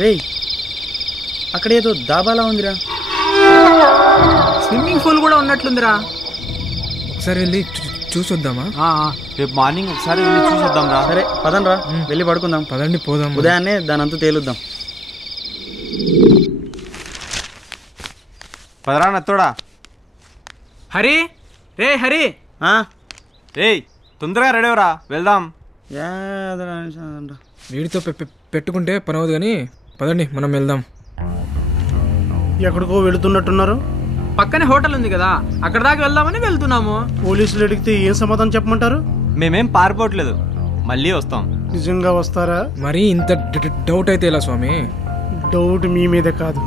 రేయ్ అక్కడ ఏదో దాబాలా ఉందిరా. స్విమ్మింగ్ పూల్ కూడా ఉన్నట్లుందిరా. ఒకసారి వెళ్ళి చూసొద్దామా? రేపు మార్నింగ్ ఒకసారి వెళ్ళి చూసొద్దాం రా. సరే పదండ్రా, వెళ్ళి పడుకుందాం. పదండి పోదాం. ఉదయాన్నే దాని అంతా తేలుద్దాం. పదరా నత్తోడా. హరి రే హరి, రేయ్ తొందరగా రెడీ అవరా, వెళ్దాం. వీడితో పెట్టుకుంటే పని అవుదు కానీ పదండి మనం వెళ్దాం. ఎక్కడికో వెళుతున్నట్టున్నారు. పక్కనే హోటల్ ఉంది కదా, అక్కడ దాకా వెళ్దామని వెళ్తున్నాము. పోలీసులు అడిగితే ఏం సమాధానం చెప్పమంటారు? మేమేం పారిపోవట్లేదు, మళ్ళీ వస్తాం. నిజంగా వస్తారా? మరి ఇంత డౌట్ అయితే ఎలా స్వామి? డౌట్ మీ మీద కాదు,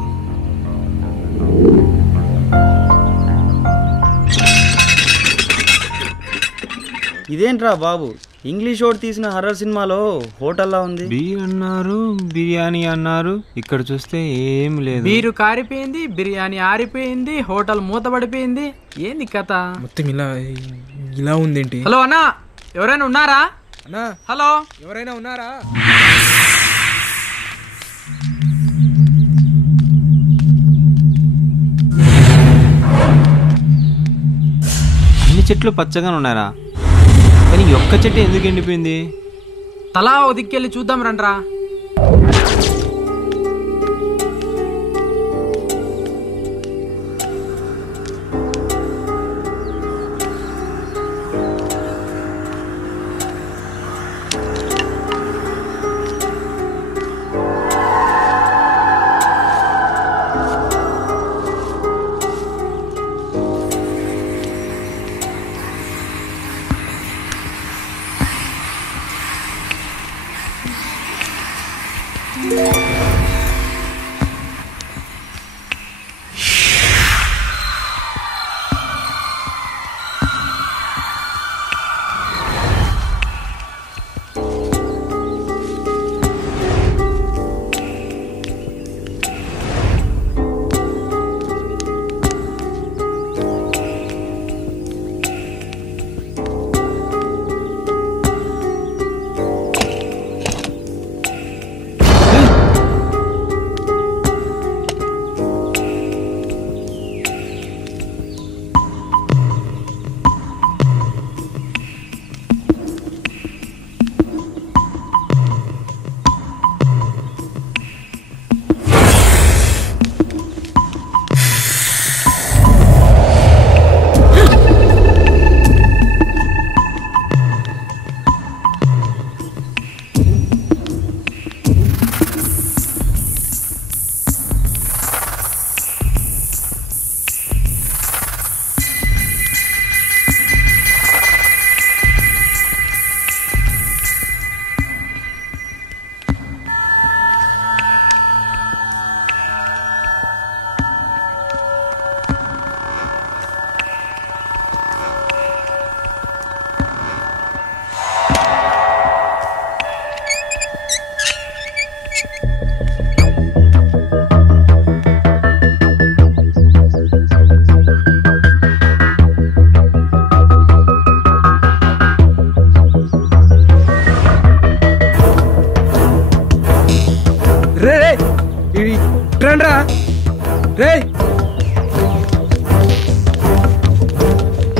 ఇదేంట్రా బాబు, ఇంగ్లీష్ ఓడి తీసిన హర్రర్ సినిమాలో హోటల్లా ఉంది. బీర్ అన్నారు, బిర్యానీ అన్నారు, ఇక్కడ చూస్తే ఏం లేదు. బీరు కారిపోయింది, బిర్యానీ ఆరిపోయింది, హోటల్ మూతపడిపోయింది. ఏంది కథ మొత్తం ఇలా ఉందేంటి? హలో అన్నా, ఎవరైనా ఉన్నారా? అన్నా హలో, ఎవరైనా ఉన్నారా? అన్ని చెట్లు పచ్చగానే ఉన్నారా, కానీ ఒక్క చెట్టు ఎందుకు ఎండిపోయింది? తలా ఓ దిక్కెళ్ళి చూద్దాం రండ్రా.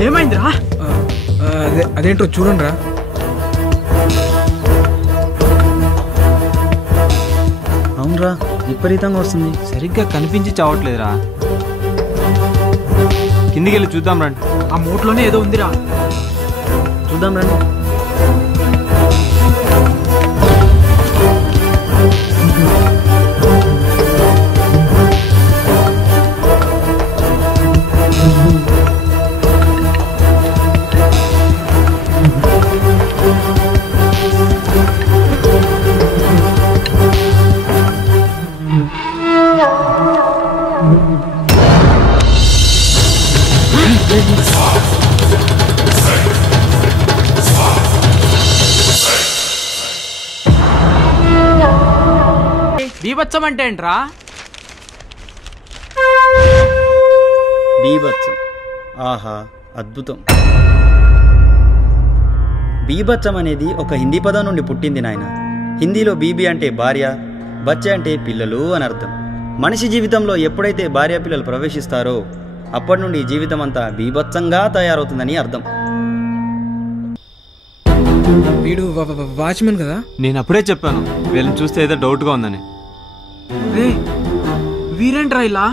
ఏమైందిరా? అదేంటో చూడండి రా. అవునరా, విపరీతంగా వస్తుంది. సరిగ్గా కనిపించి చావట్లేదురా. కిందికి వెళ్ళి చూద్దాం రండి. ఆ మూట్లోనే ఏదో ఉందిరా, చూద్దాం రండి. బీభత్సం అంటే ఏంట్రా? బీభత్సం, ఆహా అద్భుతం. బీభత్సం అనేది ఒక హిందీ పదం నుండి పుట్టింది నాయన. హిందీలో బీబీ అంటే భార్య, బచ్చ అంటే పిల్లలు అని అర్థం. మనిషి జీవితంలో ఎప్పుడైతే భార్య పిల్లలు ప్రవేశిస్తారో అప్పటి నుండి జీవితం అంతా బీభత్సంగా తయారవుతుందని అర్థం. వీడు వాచ్మెన్ కదా? నేను అప్పుడే చెప్పాను వీళ్ళని చూస్తే ఏదో డౌట్గా ఉందని. రే వీరేంట్రా ఇలా?